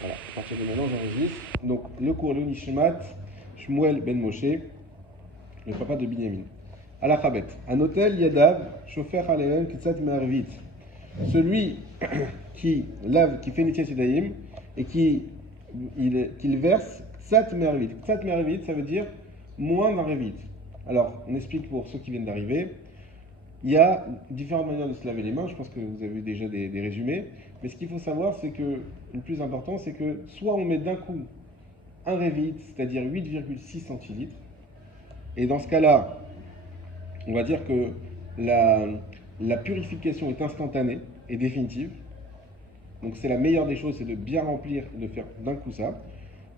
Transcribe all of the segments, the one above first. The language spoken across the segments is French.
Voilà, à partir de maintenant, j'enregistre. Donc, le cours Nishmat, Shmuel ben Moshe, le papa de Binyamin. Alachabet. Un hôtel Yadav, Shofer Aleem, Kitsat Me'arvit. Celui qui lave, qui fait Nitiat Yadayim et qu'il verse Ktsat Me'arvit. Ktsat Me'arvit, ça veut dire moins d'un revit. Alors, on explique pour ceux qui viennent d'arriver. Il y a différentes manières de se laver les mains, je pense que vous avez déjà des résumés, mais ce qu'il faut savoir, c'est que le plus important, c'est que soit on met d'un coup un révit, c'est-à-dire 8,6 centilitres, et dans ce cas-là, on va dire que la purification est instantanée et définitive, donc c'est la meilleure des choses, c'est de bien remplir et de faire d'un coup ça,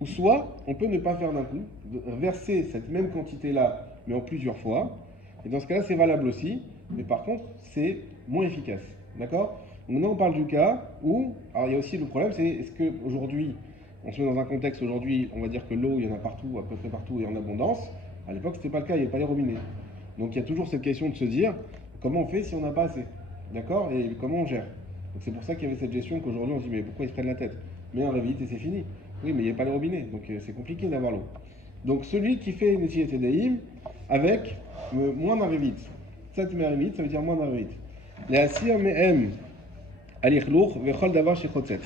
ou soit on peut ne pas faire d'un coup, verser cette même quantité-là, mais en plusieurs fois, et dans ce cas-là, c'est valable aussi, mais par contre, c'est moins efficace. D'accord? Donc maintenant, on parle du cas où, alors il y a aussi le problème, c'est est-ce qu'aujourd'hui, on se met dans un contexte, aujourd'hui, on va dire que l'eau, il y en a partout, à peu près partout et en abondance. À l'époque, ce n'était pas le cas, il n'y avait pas les robinets. Donc il y a toujours cette question de se dire, comment on fait si on n'a pas assez? D'accord? Et comment on gère? Donc c'est pour ça qu'il y avait cette gestion qu'aujourd'hui, on se dit, mais pourquoi ils se prennent la tête? Mais en réalité, c'est fini. Oui, mais il n'y a pas les robinets, donc c'est compliqué d'avoir l'eau. Donc celui qui fait une Netilat Yadayim avec moins d'un révit. Ça veut dire moins d'un révit. Les Asir Me'em Alichlour Vechol Davar Shechotzet.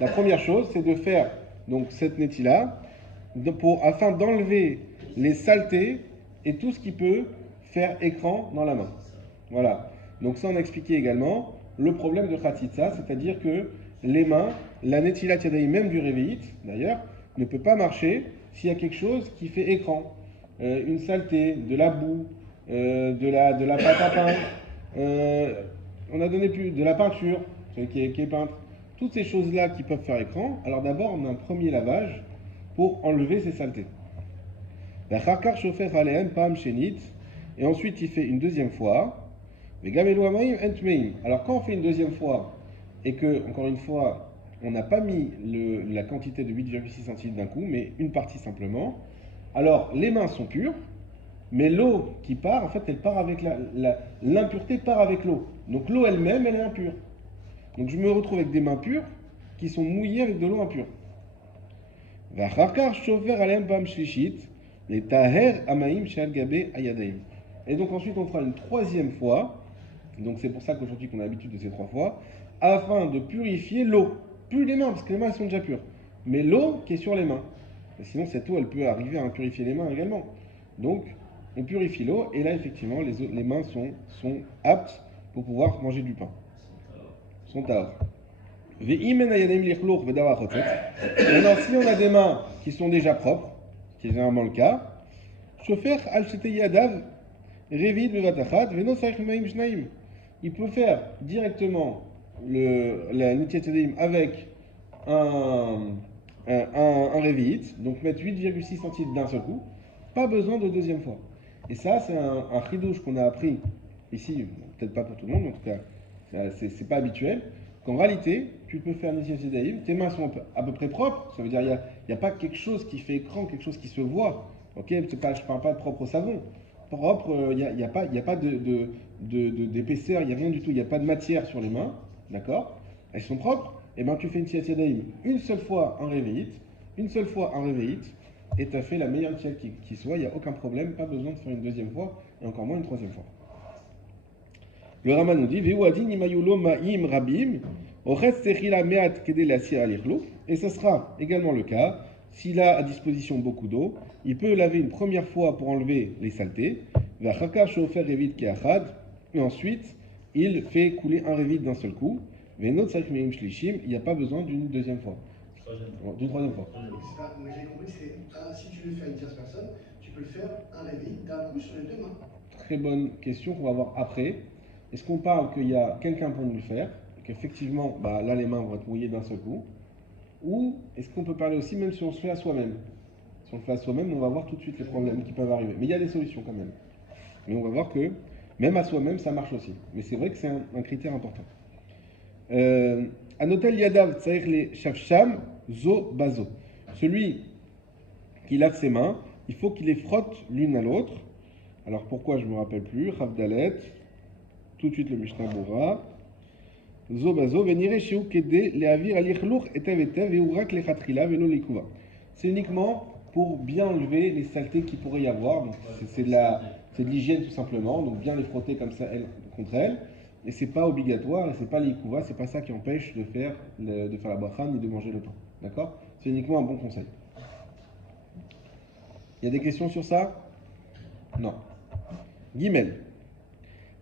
La première chose, c'est de faire donc cette netila afin d'enlever les saletés et tout ce qui peut faire écran dans la main. Voilà. Donc ça, on a expliqué également le problème de Khatitsa, c'est-à-dire que les mains, la netila yadayim même du réveillite, d'ailleurs, ne peut pas marcher s'il y a quelque chose qui fait écran. Une saleté, de la boue, de la pâte à pain, on a donné plus, de la peinture, qui est peintre. Toutes ces choses-là qui peuvent faire écran, alors d'abord on a un premier lavage pour enlever ces saletés. La charkar chauffer aléen pam chénit, et ensuite il fait une deuxième fois. Mais gamelo amaim entmeim. Alors quand on fait une deuxième fois, et que, encore une fois, on n'a pas mis la quantité de 8,6 centilitres d'un coup, mais une partie simplement, alors les mains sont pures, mais l'eau qui part, en fait, elle part avec l'impureté part avec l'eau. Donc l'eau elle-même, elle est impure. Donc je me retrouve avec des mains pures qui sont mouillées avec de l'eau impure. Et donc ensuite on fera une troisième fois, donc c'est pour ça qu'aujourd'hui qu'on a l'habitude de ces 3 fois, afin de purifier l'eau. Plus les mains, parce que les mains elles sont déjà pures, mais l'eau qui est sur les mains. Et sinon cette eau elle peut arriver à impurifier les mains également. Donc on purifie l'eau et là effectivement les mains sont aptes pour pouvoir manger du pain. Sont à maintenant, si on a des mains qui sont déjà propres, ce qui est généralement le cas, il peut faire directement la Nitiat Yadayim avec un, un révit, donc mettre 8,6 centilitres d'un seul coup, pas besoin de deuxième fois. Et ça, c'est un chidouche qu'on a appris ici, peut-être pas pour tout le monde, en tout cas, c'est pas habituel, qu'en réalité, tu peux faire Nitiat Yadayim, tes mains sont à peu près propres, ça veut dire il n'y a pas quelque chose qui fait écran, quelque chose qui se voit. Ok, je ne parle pas de propre savon. Propre, il n'y a pas d'épaisseur, il n'y a rien du tout, il n'y a pas de matière sur les mains, d'accord? Elles sont propres, et bien tu fais une Nitiat Yadayim une seule fois un réveillite, une seule fois un réveillite, et tu as fait la meilleure Nitiat qui soit, il n'y a aucun problème, pas besoin de faire une deuxième fois, et encore moins une troisième fois. Le Rama nous dit, et ce sera également le cas, s'il a à disposition beaucoup d'eau, il peut laver une première fois pour enlever les saletés, et ensuite il fait couler un révit d'un seul coup, il n'y a pas besoin d'une deuxième fois. D'une troisième fois. Mais j'ai compris, si tu veux faire une tierce personne, tu peux le faire un réveil d'un coup sur les deux mains. Très bonne question qu'on va voir après. Est-ce qu'on parle qu'il y a quelqu'un pour nous le faire, et qu'effectivement, là les mains vont être mouillées d'un seul coup, ou est-ce qu'on peut parler aussi même si on se fait à soi-même? Si on le fait à soi-même, on va voir tout de suite les problèmes qui peuvent arriver. Mais il y a des solutions quand même. Mais on va voir que même à soi-même, ça marche aussi. Mais c'est vrai que c'est un critère important. Anotel Yadav Tsaïr le Shafsham Zo Bazo. Celui qui lave ses mains, il faut qu'il les frotte l'une à l'autre. Alors pourquoi je ne me rappelle plus? Chavdalet, tout de suite le Mishnah Bora. Zo bazo, venire shiu kede, le avir alichlour etev etev, et urak le chatrila, velo likuva. C'est uniquement pour bien enlever les saletés qu'il pourrait y avoir. Donc c'est de l'hygiène tout simplement. Donc bien les frotter comme ça contre elles. Et c'est pas obligatoire, et c'est pas l'ikuva, c'est pas ça qui empêche de faire la bracha ni de manger le pain. D'accord? C'est uniquement un bon conseil. Il y a des questions sur ça? Non. Gimel.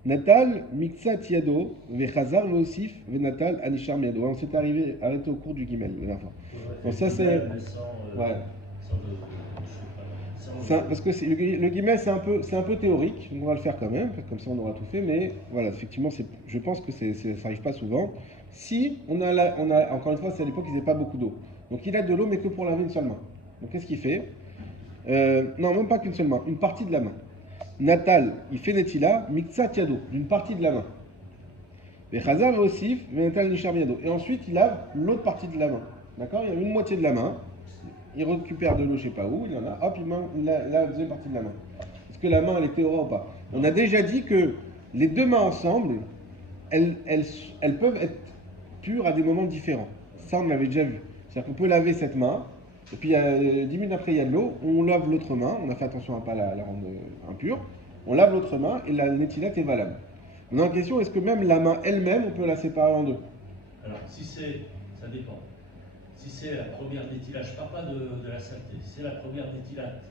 Natal Miksat Yado, Vechazar Veosif, Venatal Anishar Miado. On s'est arrêté au cours du Gimel la dernière fois. Donc ça c'est. Ouais. Parce que le Gimel c'est un peu théorique, donc on va le faire quand même, comme ça on aura tout fait, mais voilà, effectivement, je pense que ça n'arrive pas souvent. Si on a encore une fois, c'est à l'époque, ils n'avaient pas beaucoup d'eau. Donc il a de l'eau, mais que pour laver une seule main. Donc qu'est-ce qu'il fait? Non, même pas qu'une seule main, une partie de la main. Natal, il fait Netila, Miksat Yado, d'une partie de la main. Vechazar Veosif, Venatal Nishar Miado. Et ensuite, il lave l'autre partie de la main. D'accord? Il y a une moitié de la main. Il récupère de l'eau, je sais pas où, il en a, hop, il met la deuxième partie de la main. Est-ce que la main, elle est théora ou pas? On a déjà dit que les deux mains ensemble, elles peuvent être pures à des moments différents. Ça, on l'avait déjà vu. C'est-à-dire qu'on peut laver cette main, et puis 10 minutes après, il y a de l'eau, on lave l'autre main, on a fait attention à ne pas la rendre impure, on lave l'autre main, et la netila est valable. Maintenant, la question, est-ce que même la main elle-même, on peut la séparer en deux? Alors, ça dépend. Si c'est la première nétila, je ne parle pas de la saleté, si c'est la première nétilate,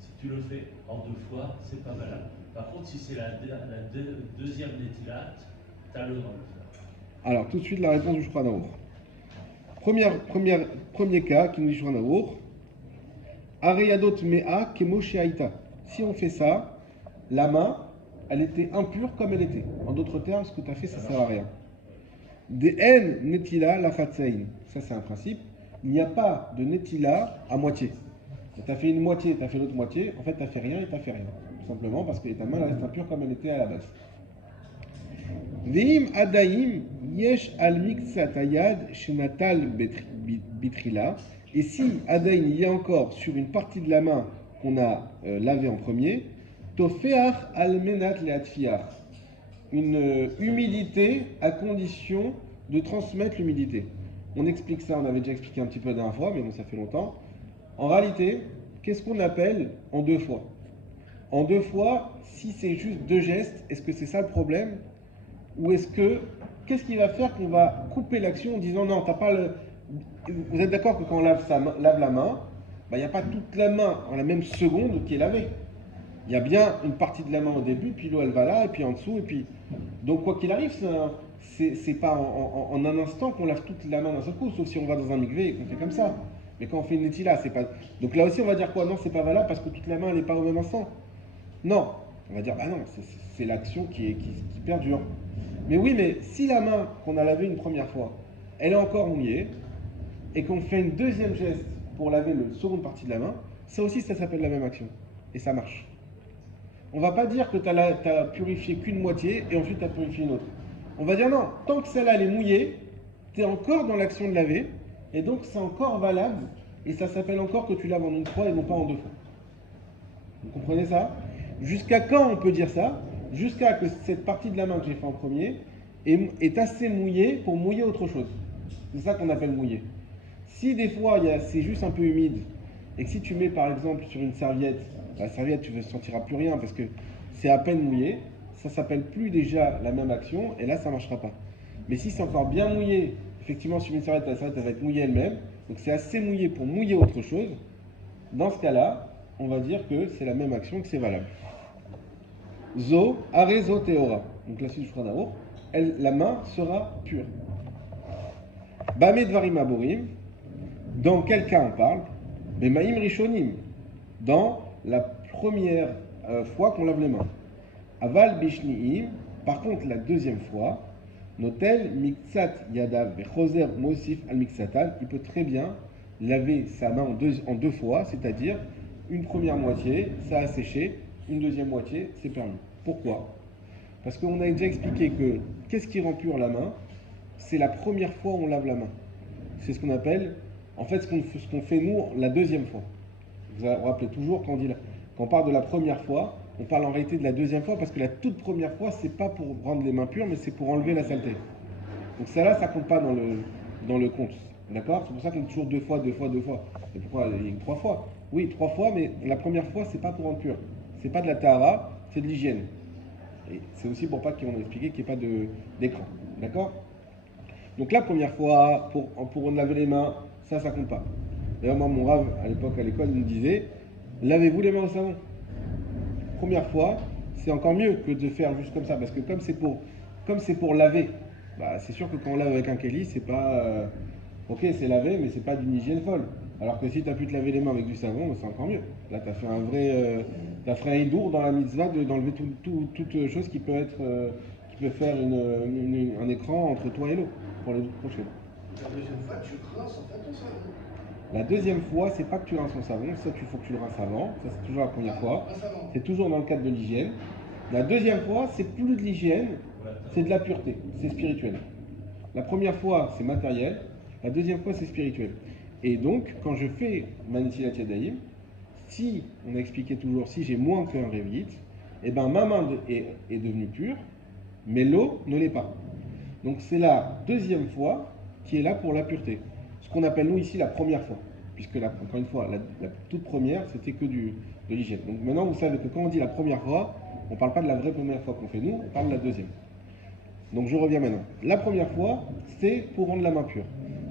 si tu le fais en 2 fois, c'est pas valable. Par contre, si c'est la deuxième nétilate, tu as le droit de le faire. Alors, tout de suite, la réponse du Shulchan Aruch. Premier cas qui nous dit Shulchan Aruch, Areyadot mea kemo she'aita. Si on fait ça, la main, elle était impure comme elle était. En d'autres termes, ce que tu as fait, ça ne sert à rien. De en netila la chatsein. Ça, c'est un principe. Il n'y a pas de netila à moitié. Tu as fait une moitié, tu as fait l'autre moitié. En fait, tu n'as fait rien et tu n'as fait rien. Tout simplement parce que ta main elle reste impure comme elle était à la base. Veim adaim yesh al miksat ayad shenatal bitrila. Et si adaim il y a encore sur une partie de la main qu'on a lavé en premier, tofeach al menat leatfiach. Une humidité à condition de transmettre l'humidité. On explique ça, on avait déjà expliqué un petit peu la dernière fois, mais bon, ça fait longtemps. En réalité, qu'est-ce qu'on appelle en 2 fois? En 2 fois, si c'est juste 2 gestes, est-ce que c'est ça le problème? Ou est-ce que, qu'est-ce qui va faire qu'on va couper l'action en disant non, t'as pas le. Vous êtes d'accord que quand on lave la main, il n'y a pas toute la main en la même seconde qui est lavée. Il y a bien une partie de la main au début, puis l'eau elle va là, et puis en dessous, et puis. Donc quoi qu'il arrive, c'est pas en un instant qu'on lave toute la main d'un seul coup, sauf si on va dans un mikvé et qu'on fait comme ça. Mais quand on fait une netila, c'est pas. Donc là aussi on va dire quoi? Non, c'est pas valable parce que toute la main elle n'est pas au même instant. Non, on va dire bah non, c'est l'action qui perdure. Mais oui, mais si la main qu'on a lavée une première fois, elle est encore mouillée, et qu'on fait une deuxième geste pour laver la seconde partie de la main, ça aussi ça s'appelle la même action. Et ça marche. On va pas dire que tu as purifié qu'une moitié et ensuite tu as purifié une autre. On va dire non, tant que celle-là elle est mouillée, tu es encore dans l'action de laver, et donc c'est encore valable, et ça s'appelle encore que tu laves en une fois et non pas en 2 fois. Vous comprenez ça? Jusqu'à quand on peut dire ça? Jusqu'à que cette partie de la main que j'ai fait en premier est assez mouillée pour mouiller autre chose. C'est ça qu'on appelle mouiller. Si des fois c'est juste un peu humide, et que si tu mets par exemple sur une serviette, la serviette tu ne sentiras plus rien parce que c'est à peine mouillé, ça s'appelle plus déjà la même action, et là ça ne marchera pas. Mais si c'est encore bien mouillé, effectivement sur une serviette, la serviette elle va être mouillée elle-même, donc c'est assez mouillé pour mouiller autre chose, dans ce cas-là, on va dire que c'est la même action, que c'est valable. Zo, are zo teora. Donc la suite du Shulchan Aruch, la main sera pure. Bame dvarim aborim, dans quel cas on parle? Bemaim rishonim, dans la première fois qu'on lave les mains. Aval bishniim, par contre la deuxième fois, notel miksat yadav vechoser mosif al miksatan, il peut très bien laver sa main en deux fois, c'est-à-dire une première moitié, ça a séché, une deuxième moitié, c'est permis. Pourquoi? Parce qu'on a déjà expliqué que qu'est-ce qui rend pure la main? C'est la première fois où on lave la main. C'est ce qu'on appelle, en fait, ce qu'on fait nous la deuxième fois. Vous vous rappelez toujours quand on parle de la première fois, on parle en réalité de la deuxième fois parce que la toute première fois, c'est pas pour rendre les mains pures, mais c'est pour enlever la saleté. Donc ça là, ça compte pas dans le compte. D'accord? C'est pour ça qu'on dit toujours deux fois, deux fois, deux fois. Et pourquoi il y a eu trois fois? Oui, trois fois, mais la première fois, c'est pas pour rendre pur. C'est pas de la tahara, c'est de l'hygiène. Et c'est aussi pour pas qu'on a expliqué qu'il n'y ait pas d'écran. D'accord? Donc la première fois, pour laver les mains, ça compte pas. D'ailleurs, moi, mon rave, à l'époque, à l'école, il me disait, lavez-vous les mains au savon. Première fois, c'est encore mieux que de faire juste comme ça, parce que comme c'est pour laver, bah, c'est sûr que quand on lave avec un kéli, c'est pas, ok, c'est lavé, mais c'est pas d'une hygiène folle. Alors que si tu as pu te laver les mains avec du savon, bah, c'est encore mieux. Là, tu as fait un vrai, t'as fait un hidour dans la mitzvah d'enlever toute chose qui peut être, qui peut faire un écran entre toi et l'eau pour les autres prochaines. La deuxième fois, tu rinces en fait ton savon. La deuxième fois, c'est pas que tu rinces ton savon, ça il faut que tu le rinces avant, ça c'est toujours la première fois. Rince avant. C'est toujours dans le cadre de l'hygiène. La deuxième fois, c'est plus de l'hygiène, c'est de la pureté, c'est spirituel. La première fois, c'est matériel, la deuxième fois, c'est spirituel. Et donc, quand je fais ma Netilat Yadayim, si, on a expliqué toujours, si j'ai moins qu'un révit, eh ben ma main est devenue pure, mais l'eau ne l'est pas. Donc c'est la deuxième fois qui est là pour la pureté. Ce qu'on appelle nous ici la première fois. Puisque encore une fois, la toute première, c'était que de l'hygiène. Donc maintenant, vous savez que quand on dit la première fois, on ne parle pas de la vraie première fois qu'on fait nous, on parle de la deuxième. Donc je reviens maintenant. La première fois, c'est pour rendre la main pure.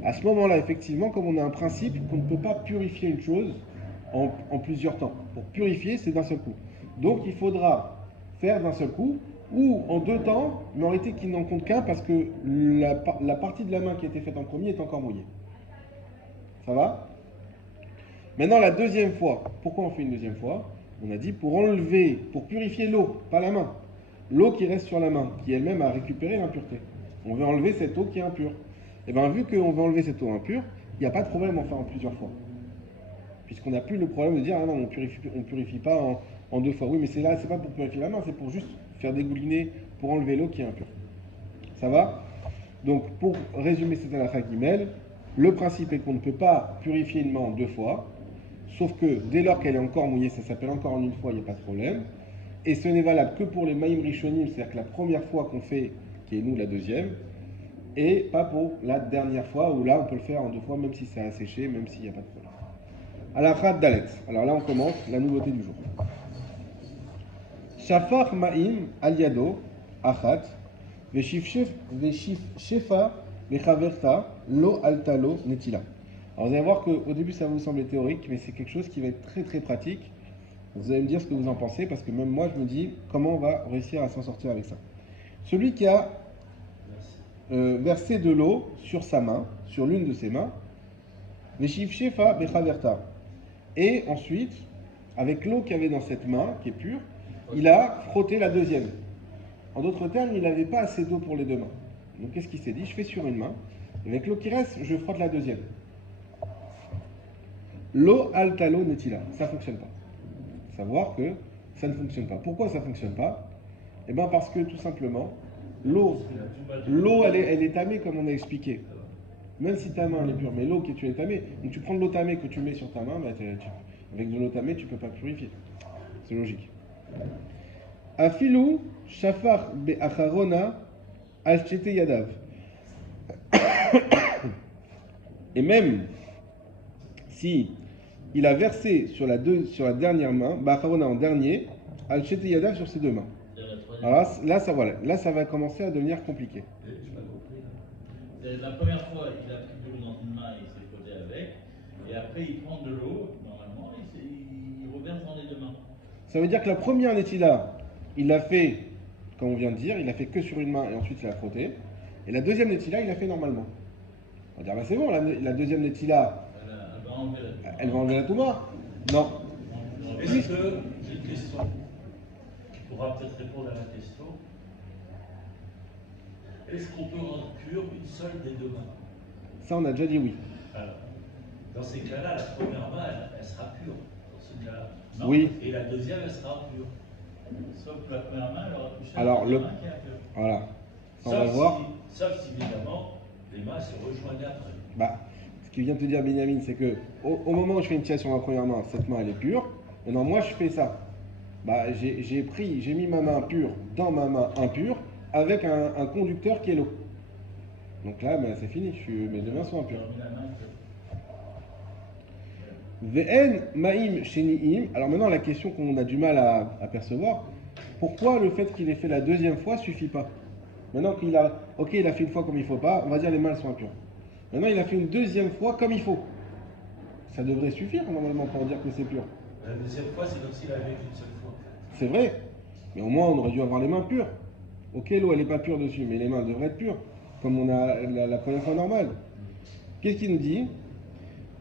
À ce moment-là, effectivement, comme on a un principe qu'on ne peut pas purifier une chose en plusieurs temps. Pour purifier, c'est d'un seul coup. Donc il faudra faire d'un seul coup, ou en deux temps, mais en réalité qui n'en compte qu'un parce que la partie de la main qui a été faite en premier est encore mouillée. Ça va? Maintenant, la deuxième fois. Pourquoi on fait une deuxième fois? On a dit pour enlever, pour purifier l'eau, pas la main. L'eau qui reste sur la main, qui elle-même a récupéré l'impureté. On veut enlever cette eau qui est impure. Et bien, vu qu'on veut enlever cette eau impure, il n'y a pas de problème à en faire en plusieurs fois. Puisqu'on n'a plus le problème de dire, ah non, on purifie pas en deux fois. Oui, mais c'est pas pour purifier la main, c'est pour juste faire dégouliner, pour enlever l'eau qui est impure. Ça va? Donc, pour résumer cette halakha Gimel, le principe est qu'on ne peut pas purifier une main en deux fois, sauf que dès lors qu'elle est encore mouillée, ça s'appelle encore en une fois, il n'y a pas de problème. Et ce n'est valable que pour les maïm rishonim, c'est-à-dire que la première fois qu'on fait, qui est nous la deuxième, et pas pour la dernière fois, où là on peut le faire en deux fois, même si c'est asséché, même s'il n'y a pas de problème. Halakha Dalet. Alors là on commence la nouveauté du jour. Shafar ma'im al yado achat veshif shefa vechaverta lo altalo netila. Alors vous allez voir qu'au début ça vous semble théorique, mais c'est quelque chose qui va être très très pratique. Vous allez me dire ce que vous en pensez, parce que même moi je me dis comment on va réussir à s'en sortir avec ça. Celui qui a versé de l'eau sur sa main, sur l'une de ses mains, veshif shefa vechaverta. Et ensuite, avec l'eau qu'il y avait dans cette main, qui est pure, il a frotté la deuxième. En d'autres termes, il n'avait pas assez d'eau pour les deux mains. Donc qu'est-ce qu'il s'est dit? Je fais sur une main, avec l'eau qui reste, je frotte la deuxième. L'eau altalo netila, ça ne fonctionne pas. Savoir que ça ne fonctionne pas. Pourquoi ça ne fonctionne pas? Eh bien parce que tout simplement, l'eau elle est tamée comme on a expliqué. Même si ta main elle est pure, mais l'eau que tu es tamée, donc tu prends de l'eau tamée que tu mets sur ta main, bah, avec de l'eau tamée, tu ne peux pas purifier. C'est logique. Afilou shafar be'acharona al-chete yadav. Et même si il a versé sur la dernière main, ba'acharona en dernier, al-chete yadav sur ses deux mains. Alors là, ça va commencer à devenir compliqué. La première fois, il a pris de l'eau dans une main, il s'est frotté avec, et après il prend de l'eau, normalement, il reverse dans les deux mains. Ça veut dire que la première netila, il l'a fait, comme on vient de dire, il l'a fait que sur une main et ensuite il a frotté. Et la deuxième netila, il l'a fait normalement. On va dire, bah c'est bon, la deuxième netila, elle va enlever la touma. Non. Est-ce que, j'ai une question, tu pourras peut-être répondre à la question. Est-ce qu'on peut rendre pure une seule des deux mains? Ça, on a déjà dit oui. Alors, dans ces cas-là, la première main, elle sera pure. Dans ce cas-là. Non. Oui. Et la deuxième, elle sera pure. Sauf que la première main, elle aura touché Alors, la main qui est impure. Voilà. Ça, on va voir. Sauf si, évidemment, les mains se rejoignent après. Bah, ce qu'il vient de te dire Benjamin, c'est que au moment où je fais une tia sur ma première main, cette main elle est pure. Maintenant, moi je fais ça. Bah, j'ai mis ma main pure dans ma main impure avec un conducteur qui est l'eau. Donc là, ben, c'est fini, mes deux mains sont impures. J'ai remis la main, Ve'en ma'im sheni'im. Alors maintenant, la question qu'on a du mal à percevoir, pourquoi le fait qu'il ait fait la deuxième fois suffit pas? Maintenant qu'il a, ok, il a fait une fois comme il faut pas, on va dire les mains elles sont impures. Maintenant, il a fait une deuxième fois comme il faut. Ça devrait suffire normalement pour dire que c'est pur. La deuxième fois, c'est comme s'il avait qu'une seule fois. C'est vrai, mais au moins on aurait dû avoir les mains pures. Ok, l'eau elle n'est pas pure dessus, mais les mains devraient être pures, comme on a la première fois normale. Qu'est-ce qu'il nous dit?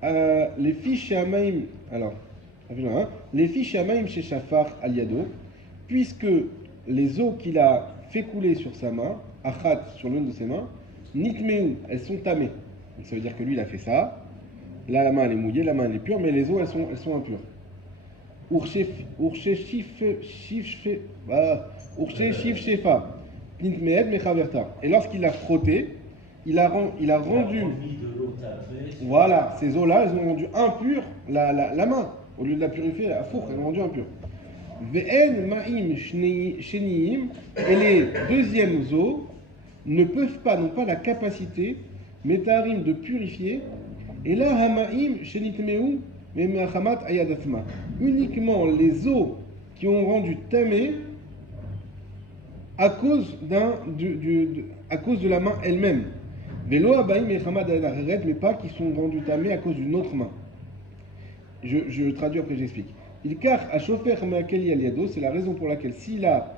Les fiches chez Amaïm, alors, hein, les fiches chez Amaïm chez Shafar al-Yado, puisque les eaux qu'il a fait couler sur sa main, achat sur l'une de ses mains, nitmeu, elles sont tamées. Donc ça veut dire que lui il a fait ça. Là la main elle est mouillée, la main elle est pure, mais les eaux elles sont impures. Urche shif shefa, nitmeed mechaverta. Et lorsqu'il a frotté, il a rendu. Il a remis de l'eau tavée. Voilà, ces eaux-là, elles ont rendu impure la main. Au lieu de la purifier à four, elles l'ont rendu impure. Ve'en ma'im sheniim, et les deuxièmes eaux ne peuvent pas, n'ont pas la capacité, metarim, de purifier. Et là, hamaim shenitmeu, me'mechamat ayadatma. Uniquement les eaux qui ont rendu tamé à cause à cause de la main elle-même. Velo abaim mechamat ayadat, mais pas qui sont rendus tamés à cause d'une autre main. Je traduis après, j'explique. Il car à chauffer Keli al yado, c'est la raison pour laquelle s'il a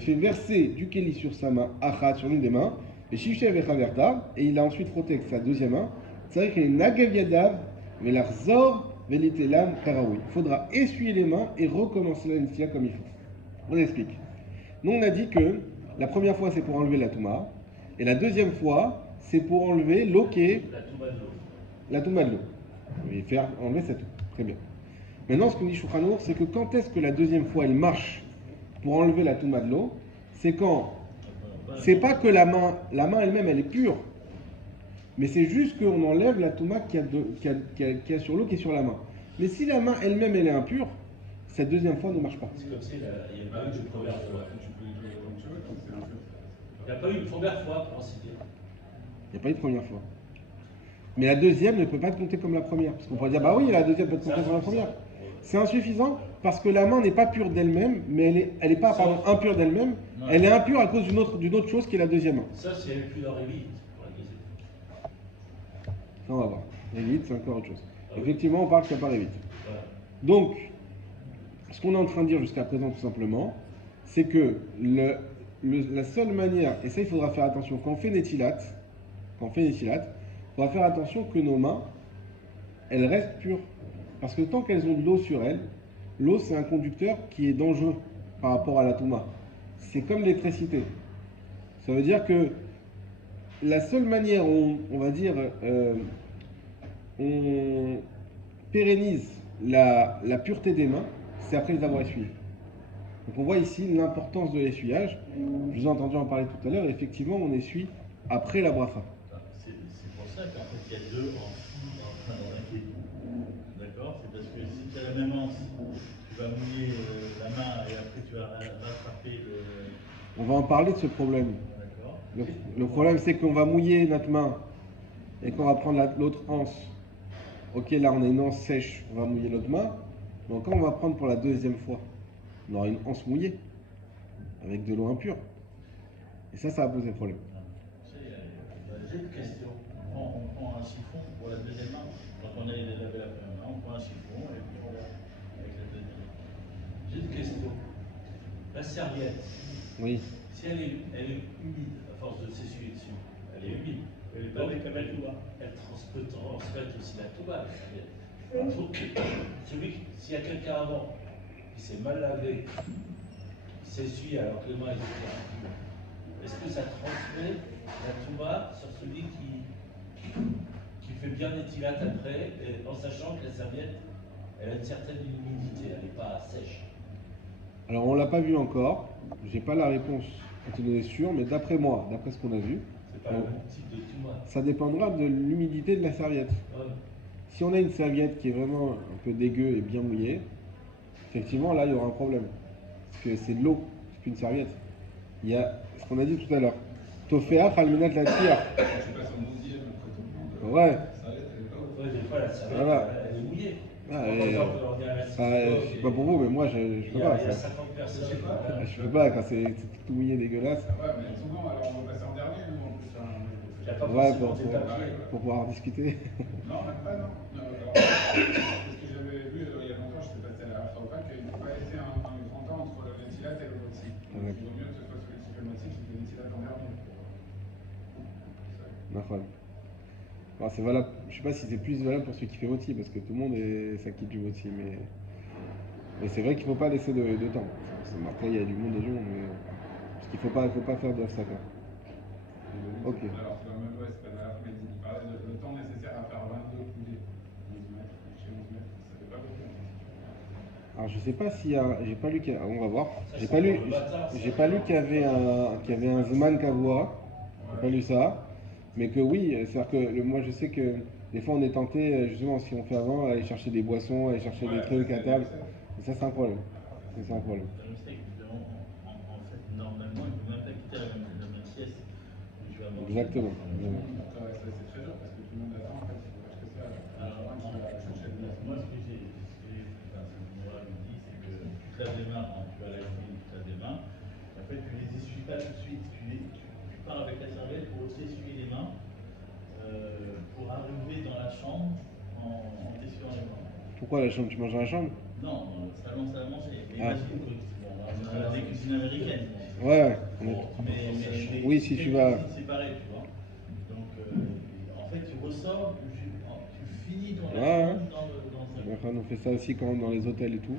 fait verser du Keli sur sa main, achat sur l'une des mains, et Shifshev et Chaverta, et il a ensuite frotté avec sa deuxième main, c'est vrai qu'il est Nagav Yadav, mais l'Arzor, Velitelam, Karaoui. Il faudra essuyer les mains et recommencer la Nitila comme il faut. On explique. Nous, on a dit que la première fois, c'est pour enlever la Touma, et la deuxième fois, c'est pour enlever l'eau qui est. La Touma de l'eau. La Touma de l'eau. Et faire enlever cette eau. Très bien. Maintenant, ce qu'on dit Shulchan Aruch, c'est que quand est-ce que la deuxième fois elle marche pour enlever la touma de l'eau? C'est quand, c'est pas que la main elle-même elle est pure, mais c'est juste qu'on enlève la touma qu'il y a sur l'eau qui est sur la main. Mais si la main elle-même elle est impure, cette deuxième fois ne marche pas. C'est comme si il n'y a pas eu une première fois. Il n'y a pas eu une première fois, pour ainsi dire. Il n'y a pas eu de première fois. Mais la deuxième ne peut pas compter comme la première. Parce qu'on pourrait dire, bah oui, la deuxième peut compter comme la première. C'est insuffisant parce que la main n'est pas pure d'elle-même, mais elle n'est pas impure d'elle-même. Non. Elle est impure à cause d'une autre chose qui est la deuxième main. Ça, c'est plus dans Révit. Ça, on va voir. Révite, c'est encore autre chose. Ah oui. Effectivement, on parle qu'il n'y a pas Révite. Voilà. Donc, ce qu'on est en train de dire jusqu'à présent, tout simplement, c'est que la seule manière, et ça, il faudra faire attention, quand on fait Netilat, il faudra faire attention que nos mains, elles restent pures. Parce que tant qu'elles ont de l'eau sur elles, l'eau c'est un conducteur qui est dangereux par rapport à la touma. C'est comme l'électricité. Ça veut dire que la seule manière où on va dire on pérennise la pureté des mains, c'est après les avoir essuyées. Donc on voit ici l'importance de l'essuyage. Je vous ai entendu en parler tout à l'heure, effectivement on essuie après la bracha. C'est pour ça qu'en fait, il y a deux dans un kéli. D'accord? C'est parce que si tu as la même anse, tu vas mouiller la main et après tu vas rattraper le. On va en parler de ce problème. D'accord? Le problème c'est qu'on va mouiller notre main et qu'on va prendre l'autre anse. Ok, là on a une anse sèche, on va mouiller l'autre main. Donc quand on va prendre pour la deuxième fois, on aura une anse mouillée avec de l'eau impure. Et ça va poser problème. J'ai une question. On prend un chiffon pour la deuxième main. Quand on a lavé la première main, on prend un chiffon et puis on lave avec la deuxième main. J'ai une question. La serviette, Oui. si elle est humide à force de s'essuyer dessus, elle est humide. Donc elle peut transmettre aussi la touba, la serviette. Donc, s'il y a quelqu'un avant qui s'est mal lavé, qui s'essuie alors que les mains étaient impures, est-ce que ça transmet la touba sur celui qui fait bien l'étilat après, en sachant que la serviette, elle a une certaine humidité, elle n'est pas sèche? Alors on l'a pas vu encore, j'ai pas la réponse à te donner sûre, mais d'après moi, d'après ce qu'on a vu, C'est pas le même type de touba. ça dépendra de l'humidité de la serviette. Ouais. Si on a une serviette qui est vraiment un peu dégueu et bien mouillée, effectivement là il y aura un problème. Parce que c'est de l'eau, c'est plus une serviette. Il y a ce qu'on a dit tout à l'heure. Toféach al minat la tire. Je passe en 12e après tout le monde. Ouais. Ça allait, elle est pas ouf. Ouais, des fois, la serviette, Voilà. elle est mouillée. Ah, Par et- exemple, on dit à la Enfin, je sais pas pour vous, mais moi, je il peux y a, pas. il y a Ça. 50 personnes. Je sais pas. voilà. Je peux pas quand c'est tout mouillé, dégueulasse. Ouais, mais souvent, alors on va passer en dernier, nous, en plus. Il n'y a pas Ouais, forcément pour- des papiers. Pour pouvoir discuter. Non, même pas, non. Alors, parce que j'avais vu il y a longtemps, je sais pas si c'était à la Faopa, qu'il ne faut pas laisser un grand temps entre le ventilate et le moti. Ouais. Il vaut mieux que ce soit celui qui fait le moti qui fait le ventilate en dernier. D'accord. Bon, c'est valable. Je sais pas si c'est plus valable pour celui qui fait moti, parce que tout le monde s'acquitte du moti, mais c'est vrai qu'il faut pas laisser de temps. Après, il y a du monde et du monde, mais parce qu'il faut pas faire de ça. Ok. Alors, c'est dans le même ouest, c'est pas dans la fin, il parlait de le temps nécessaire à faire 22 coulées. 11 mètres, chez 11 mètres, ça fait pas beaucoup. Alors je sais pas s'il y a, j'ai pas lu, on va voir. Ça, J'ai c'est pas lu, pour le bâtard, ça. j'ai pas lu qu'il y avait un Zman Kavua. J'ai pas lu ça, mais que oui, c'est-à-dire que moi je sais que des fois on est tenté, justement, si on fait avant, à aller chercher des boissons, aller chercher des trucs à table. Et ça c'est un problème. Ça, c'est un problème. Je sais que, en fait, normalement, il ne peut même pas quitter la même sieste. Tu vas manger. Exactement. Ouais, c'est très dur parce que tout le monde attend, en fait, il faut acheter ça. Alors, Qui va chercher le moi, ce que j'ai, enfin, ce que moi, me dit, c'est que tu te laves les mains quand tu vas à la cuisine, tu te laves les mains. En fait, tu les essuies pas tout de suite. Tu pars avec la serviette pour t'essuyer les mains, pour arriver dans la chambre en t'essuyant les mains. Pourquoi la chambre? Tu manges dans la chambre? Non, dans le salon, ça va manger. Mais Ah. imagine que on a des cuisines américaines. Ouais. Bon, mais Oui, si les tu vas- cuisines, c'est pareil, tu vois. Donc, en fait, tu ressors, tu finis ton Ouais, action dans un. Enfin, on fait ça aussi quand dans les hôtels et tout.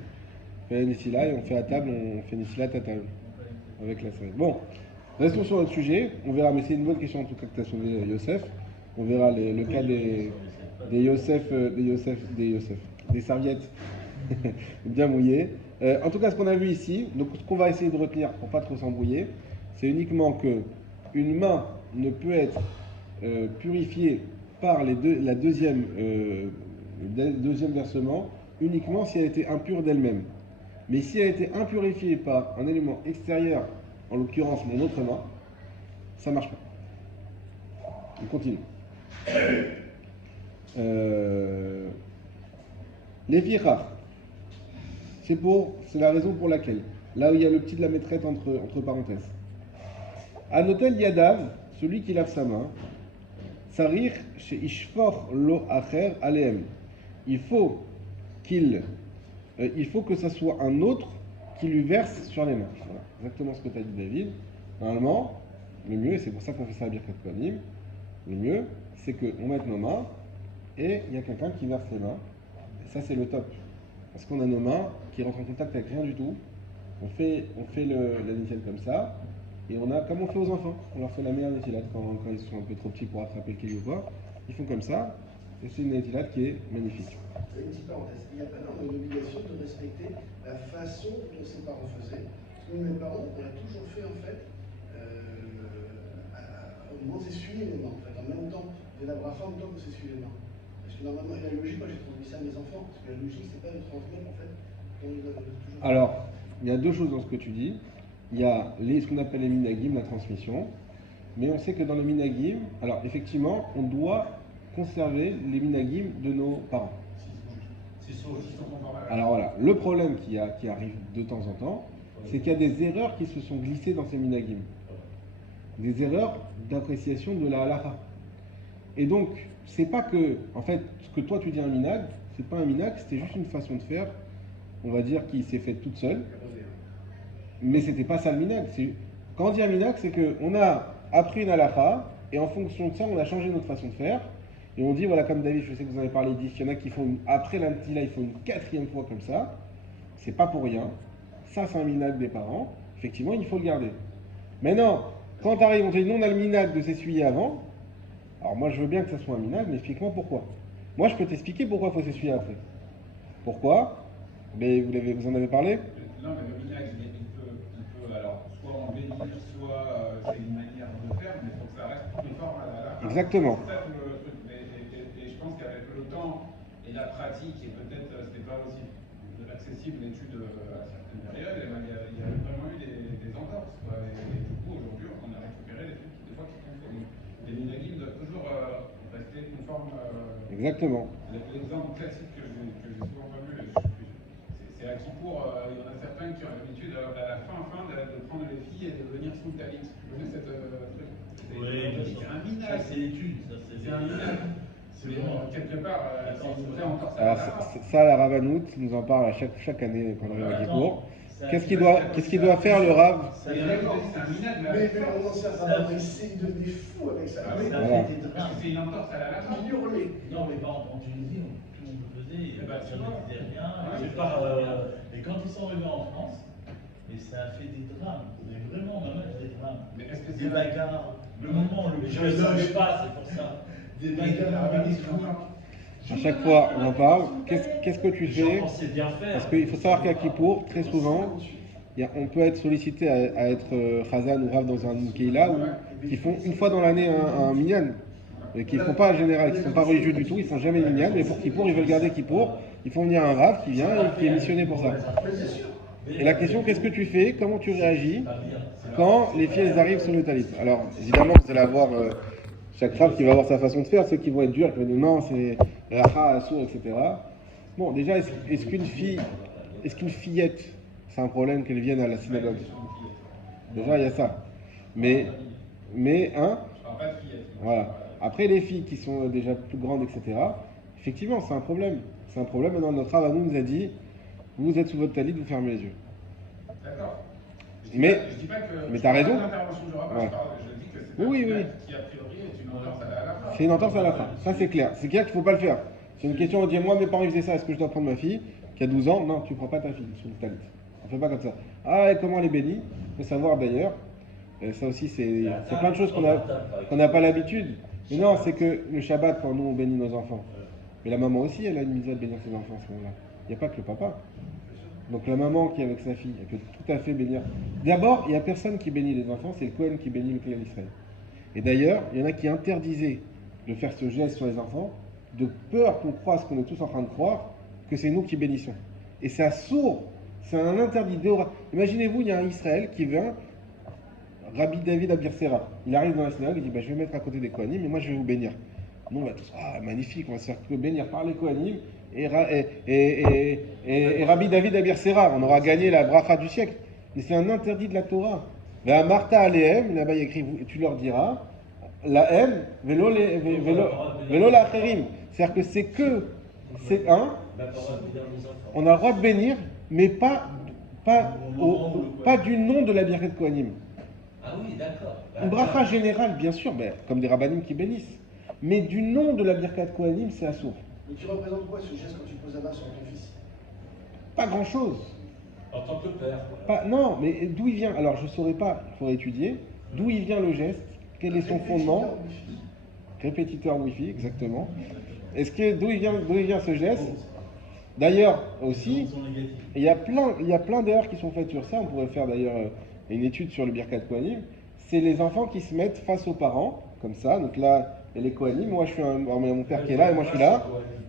On fait Nissila et on fait à table, on fait Nissila à table avec la serviette. Bon, restons sur notre sujet. On verra, mais c'est une bonne question en tout cas que tu as soulevé, Youssef. On verra le cas des serviettes bien mouillées. En tout cas, ce qu'on a vu ici, donc ce qu'on va essayer de retenir pour pas trop s'embrouiller, c'est uniquement que une main ne peut être purifiée par le deuxième versement uniquement si elle était impure d'elle-même. Mais si elle était impurifiée par un élément extérieur, en l'occurrence mon autre main, ça marche pas. On continue. Les firach, c'est la raison pour laquelle, là où il y a le petit de la maîtrette entre parenthèses. Anotel Yadav, celui qui lave sa main, Sarir chez Ishfor lo acher aleem. Il faut que ça soit un autre qui lui verse sur les mains. Voilà, exactement ce que tu as dit, David. Normalement, le mieux, et c'est pour ça qu'on fait ça à Birkat Kohanim, le mieux, c'est qu'on mette nos mains et il y a quelqu'un qui verse les mains. Et ça, c'est le top. Parce qu'on a nos mains qui rentrent en contact avec rien du tout. On fait la nicelle comme ça. Et on a, comme on fait aux enfants, on leur fait la meilleure nétilade quand ils sont un peu trop petits pour attraper le caillou ou quoi. Ils font comme ça. Et c'est une nétilade qui est magnifique. Une petite parenthèse, il n'y a pas non, une obligation de respecter la façon dont ses parents faisaient. Parce que nous, mes parents, on a toujours fait en fait, au moment de s'essuyer les mains, en fait, en même temps, de la brafa en même temps qu'on s'essuie les mains. Parce que normalement, la logique, moi j'ai transmis ça à mes enfants, parce que la logique, c'est pas de transmettre en fait, on les a toujours. Alors, il y a deux choses dans ce que tu dis. Il y a ce qu'on appelle les minagim, la transmission. Mais on sait que dans les minagim, alors effectivement, on doit conserver les minagim de nos parents. Alors voilà, le problème qui arrive de temps en temps, c'est qu'il y a des erreurs qui se sont glissées dans ces minagim. Des erreurs d'appréciation de la halakha. Et donc, c'est pas que, en fait, ce que toi tu dis un minag, c'est pas un minag, c'était juste une façon de faire, on va dire, qui s'est faite toute seule. Mais c'était pas ça le minag. Quand on dit un minag, c'est qu'on a appris une halakha, et en fonction de ça, on a changé notre façon de faire. Et on dit, voilà, comme David, je sais que vous en avez parlé, il y en a qui font, après l'antila, ils font une quatrième fois comme ça. C'est pas pour rien. Ça, c'est un minag des parents. Effectivement, il faut le garder. Maintenant, quand tu arrives, on te dit, non, on a le minag de s'essuyer avant. Alors moi, je veux bien que ça soit un minag, mais explique-moi pourquoi. Moi, je peux t'expliquer pourquoi il faut s'essuyer après. Pourquoi? Mais vous en avez parlé? Non, mais le minag, il peut alors soit embellir, soit c'est une manière de faire, mais il faut que ça reste conforme à la. Exactement. C'est ça tout le truc. Et je pense qu'avec le temps et la pratique, et peut-être c'était pas aussi accessible l'étude à certaines périodes, il y a vraiment eu des entorses. Et du coup, aujourd'hui, on a récupéré des trucs qui des fois qui confondent. Les minagim doivent toujours rester conformes. Exactement. L'exemple classique que j'ai souvent pas vu, c'est à Kippour, il y en a certains qui ont l'habitude à la fin de prendre les filles et de venir sous le talit. Tu connais cette truc? Oui, c'est un minage. Ça, c'est l'étude. C'est un minage. Mais quelque part, c'est une vraie entorse à Alors, la ça, la Ravanout nous en parle à chaque année quand on arrive à Kippour. Qu'est-ce qu'il doit faire le Rav? C'est un minage, Mais mon ancien rabbin, il devenait fou avec ça. Ça Voilà. fait des parce drames. que c'est une entorse à la lache. Il hurlait. Non, mais pas en Tunisie, tout le monde le faisait, Eh ben, tu personne vois. ne disait rien. Ouais, Et quand ils sont arrivés en France, et ça a fait des drames, mais vraiment, maman, des drames. Mais est-ce que Des c'est bagarres, le moment, le gens, je ne ils savais logent. pas, c'est pour ça. Des bagarres, des trucs. À chaque fois, on en parle. Qu'est-ce que tu Les gens fais? pensaient bien faire. Parce qu'il faut savoir qu'à Kippour, très souvent, on peut être sollicité à être Khazan ou Rav dans un Keila qui font une fois dans l'année un minyan. Et qui ne font pas en général, qui ne sont pas religieux du tout, ils ne font jamais minyan, mais pour Kippour, ils veulent garder Kippour. Ils font venir un Rav qui vient et qui est missionné pour ça. Et la question, qu'est-ce que tu fais? Comment tu réagis quand les filles elles arrivent sur le talit? Alors, évidemment, vous allez avoir chaque Rav qui va avoir sa façon de faire, ceux qui vont être durs, qui vont dire non, c'est Racha, Assour, etc. Bon, déjà, est-ce qu'une fillette, c'est un problème qu'elle vienne à la synagogue? Déjà, il y a ça. Mais, hein, Je parle pas de fillettes. voilà. Après, les filles qui sont déjà plus grandes, etc., effectivement, c'est un problème. C'est un problème. Maintenant, notre Rav nous a dit, vous êtes sous votre talit, vous fermez les yeux. D'accord. Mais Je dis pas que. mais t'as raison. L'intervention du rabbin, Ouais. je dis que c'est Oui, un oui. acte qui, a priori, est une entorse à la fin. c'est une entorse à la fin. Ça, c'est clair. C'est clair qu'il ne faut pas le faire. C'est une question, on dit, moi, mes parents ils faisaient ça, est-ce que je dois prendre ma fille qui a 12 ans? Non, tu ne prends pas ta fille sous le talit. On ne fait pas comme ça. Ah, et comment elle est bénie? Il faut savoir d'ailleurs. Ça aussi, c'est plein de choses qu'on n'a pas l'habitude. Mais non, c'est que le Shabbat, quand nous, on bénit nos enfants. Mais la maman aussi, elle a une mise à bénir ses enfants à ce moment-là. Il n'y a pas que le papa. Donc la maman qui est avec sa fille, elle peut tout à fait bénir. D'abord, il n'y a personne qui bénit les enfants, c'est le Kohen qui bénit le clan d'Israël. Et d'ailleurs, il y en a qui interdisaient de faire ce geste sur les enfants, de peur qu'on croie ce qu'on est tous en train de croire, que c'est nous qui bénissons. Et c'est sourd, c'est un interdit. Imaginez-vous, il y a un Israël qui vient, Rabbi David Abirsera, il arrive dans la synagogue, il dit, je vais mettre à côté des Kohanim, mais moi je vais vous bénir. Nous on va tous, magnifique, on va se faire bénir par les Kohanim, et Rabbi David Abirsera, on aura gagné la bracha du siècle. Mais c'est un interdit de la Torah. La Martha Alehem, là-bas il y a écrit, tu leur diras, la M, vélo la Acherim. C'est-à-dire que c'est un, on a le droit de bénir, mais pas du nom de la Birkat Kohanim. Ah oui, d'accord. Une bracha générale, bien sûr, comme des rabbanim qui bénissent. Mais du nom de la Birkat Kohanim, c'est assourd. Mais tu représentes quoi ce geste quand tu poses la main sur ton fils? Pas grand-chose. En tant que père. Non, mais d'où il vient? Alors, je ne saurais pas, il faudrait étudier. D'où il vient le geste? Quel est son fondement? Répétiteur Wi-Fi, exactement. D'où il vient ce geste? D'ailleurs, aussi, il y a plein d'erreurs qui sont faites sur ça. On pourrait faire d'ailleurs une étude sur le Birkat Kohanim. C'est les enfants qui se mettent face aux parents, comme ça. Donc là, il y a les Kohanim. Moi, je suis mon père qui est là et moi, je suis là.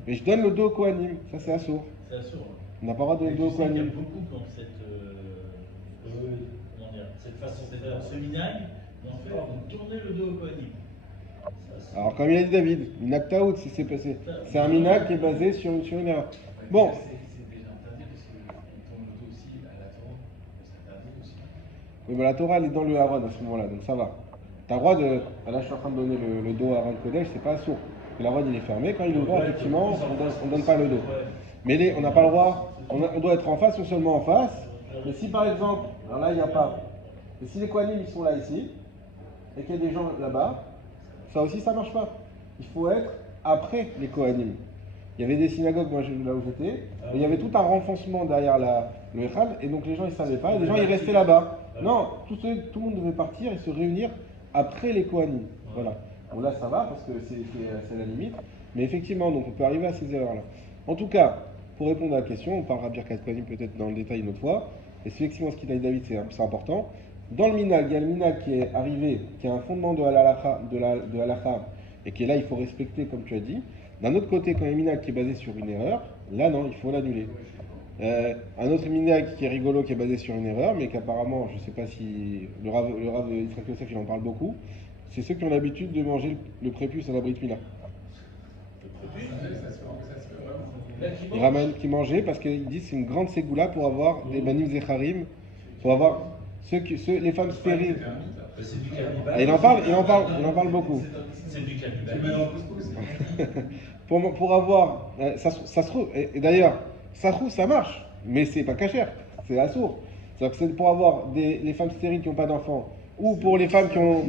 Et je donne le dos au Kohanim. Ça, c'est assourd. C'est assourd. On n'a pas le droit de donner le dos au Il y a Kohanim. beaucoup qui ont cette façon, c'est-à-dire ce minag, mais en fait, on tourner le dos au Kohanim. Alors, comme il a dit David, minag taout, si c'est passé. C'est un minag qui est basé sur une erreur. Bon. C'est déjà interdit parce qu'on tourne le dos aussi à la Torah. C'est interdit aussi. Oui, mais la Torah, elle est dans le Haron à ce moment-là, donc ça va. T'as le droit de. Là, je suis en train de donner le dos à Aaron Kodesh, c'est pas sourd. Le Haron, il est fermé. Quand il est ouvert, effectivement, on donne pas le dos. Mais on n'a pas le droit. On doit être en face, non seulement en face. Mais si par exemple, alors là, il n'y a pas. Mais si les Kohanim, ils sont là, ici, et qu'il y a des gens là-bas, ça aussi, ça marche pas. Il faut être après les Kohanim. Il y avait des synagogues, moi, là où j'étais, et il y avait tout un renfoncement derrière le Echal, et donc les gens, ils ne savaient pas, et les gens, ils restaient là-bas. Non, tout le monde devait partir et se réunir après les Kohanim. Voilà. Bon, là, ça va, parce que c'est la limite. Mais effectivement, donc on peut arriver à ces erreurs-là. En tout cas, pour répondre à la question, on parlera de Birkat Kohanim peut-être dans le détail une autre fois. Et effectivement, ce qu'il a dit David, c'est important. Dans le minag, il y a le minag qui est arrivé, qui a un fondement de halakha, et qui est là, il faut respecter, comme tu as dit. D'un autre côté, quand il y a un minag qui est basé sur une erreur, là non, il faut l'annuler. Un autre minag qui est rigolo, qui est basé sur une erreur, mais qu'apparemment, je ne sais pas si le Rav Yitzhak Yosef, il en parle beaucoup, C'est ceux qui ont l'habitude de manger le prépuce à la Brit Mila. Ça se fait vraiment. Là, qui Ils mange. ramènent qui mangeaient parce qu'ils disent que c'est une grande ségoula pour avoir des banim zecharim, pour avoir les femmes stériles. C'était un mythe, là. C'est du cannibale. Ah, il en parle beaucoup. C'est du Tu mets cannibale. dans le couscous. Pour avoir, ça se trouve, et d'ailleurs, ça trouve, ça marche, mais c'est pas cachère, c'est assourd. C'est-à-dire que c'est pour avoir les femmes stériles qui n'ont pas d'enfants, ou pour les femmes qui ont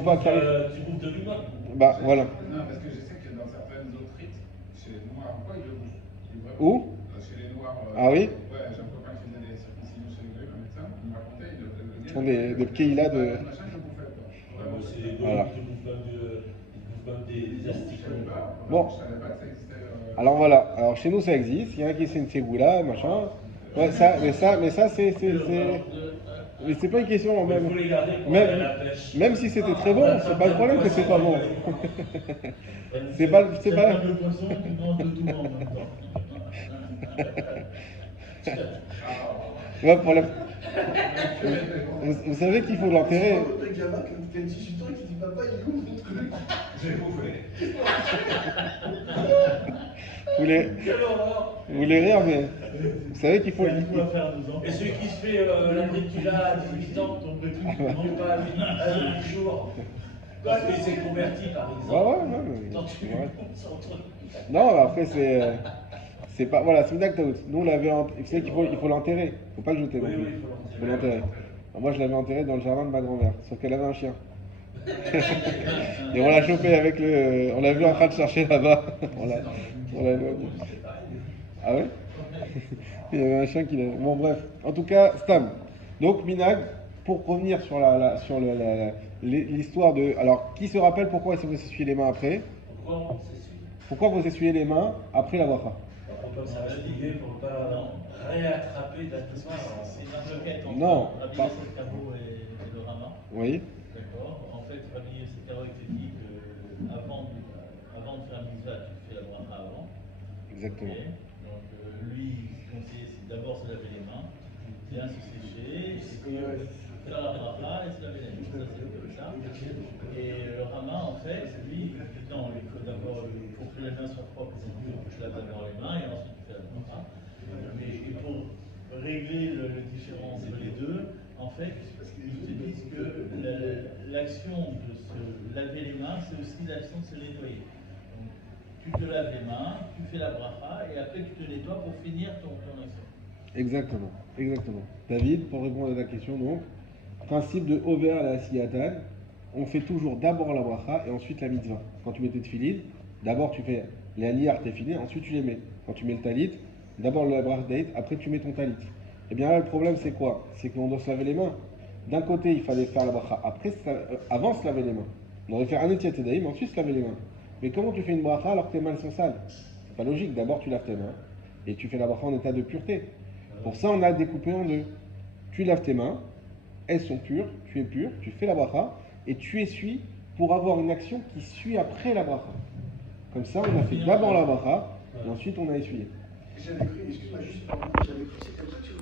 pas. Tu bouffes de l'humain. Bah voilà. Non, parce que je sais que dans certaines autres rites, chez les Noirs, quoi, ils le bouffent. Ils le Où? Chez les Noirs. Ah oui? Ouais, j'ai un copain qui faisait des circoncisions chez les Grecs, un médecin, il me racontait, Ils font des kéhilas de. machin, il le bouffait, quoi. Ouais, c'est les Voilà. qui bouffent même des asticots. Bon. Je savais pas que ça existait. Alors voilà, alors chez nous ça existe, il y en a qui c'est une ségoula, machin. Ouais, mais ça c'est. Mais c'est pas une question, Il même. faut les garder pour même- aller à la pêche. Même si c'était très bon, c'est pas le problème que c'est pas bon. C'est pas. Le poisson qui mange de tout en même temps. Ouais, problème. Vous savez qu'il faut l'enterrer. Le gamin qui a 18 ans et qui dit papa, il est où mon truc? J'ai bouffé. Vous voulez, Quelle horreur! vous voulez rire, mais vous savez qu'il faut. Il y a quoi faire à 12 ans. Et celui qui se fait la bricula à 18 ans, Ton petit il mange pas à 8 jours. Parce qu'il s'est converti par exemple. Ouais. Quand tu Ouais. son truc. Non, après c'est pas. Voilà, c'est une acte out. Nous on l'avait. Vous savez qu'il faut l'enterrer. Faut pas le jeter. Oui, non plus. oui, il faut Faut l'enterrer. Alors, moi je l'avais enterré dans le jardin de ma grand-mère, sauf qu'elle avait un chien. Et on l'a chopé avec le. On l'a vu en train de chercher là-bas. On l'a vu. Ah ouais? Il y avait un chien qui l'a. Bon bref. En tout cas, Stam. Donc Minag, pour revenir sur l'histoire de. Alors, qui se rappelle pourquoi il faut s'essuyer les mains après? Pourquoi on s'essuie? Pourquoi vous essuyez les mains après la bracha? Pour pas s'investiguer, pour pas réattraper de la C'est une requête entre Non, Rabbi pas- Yosef Karo et le Rama. Oui. D'accord. En fait, Rabbi Yosef Karo il te dit que avant de faire la mitzvah, tu fais la bracha avant. Exactement. Ok. Donc lui, ce qu'il conseille, c'est d'abord se laver les mains, bien se sécher, et puis faire la bracha et se laver les mains. Ça, c'est comme ça. Et le Rama, en fait, lui, il dit non, il faut d'abord, pour que les mains soient propres, c'est mieux que je lave d'abord les mains et ensuite tu fais la bracha. Et pour régler le différent entre les deux, en fait, ils te disent que l'action de se laver les mains, c'est aussi l'action de se nettoyer. Donc, tu te laves les mains, tu fais la bracha, et après tu te nettoies pour finir ton action. Exactement. David, pour répondre à ta question, donc, principe de Over à la Siyatan, on fait toujours d'abord la bracha et ensuite la mitzvah. Quand tu mets tes tefilines, d'abord tu fais les aliyah tefilines, ensuite tu les mets. Quand tu mets le talit, d'abord le bracha date, après tu mets ton talit. Et bien là, le problème c'est quoi? C'est qu'on doit se laver les mains. D'un côté, il fallait faire la bracha avant se laver les mains. On aurait fait un etiat tedaïm, ensuite se laver les mains. Mais comment tu fais une bracha alors que tes mains sont sales? C'est pas logique. D'abord tu laves tes mains et tu fais la bracha en état de pureté. Pour ça, on a découpé en deux. Tu laves tes mains, elles sont pures, tu es pur, tu fais la bracha et tu essuies pour avoir une action qui suit après la bracha. Comme ça, on a fait d'abord la bracha et ensuite on a essuyé. J'avais cru, excuse-moi juste, j'avais cru, c'est comme ça que tu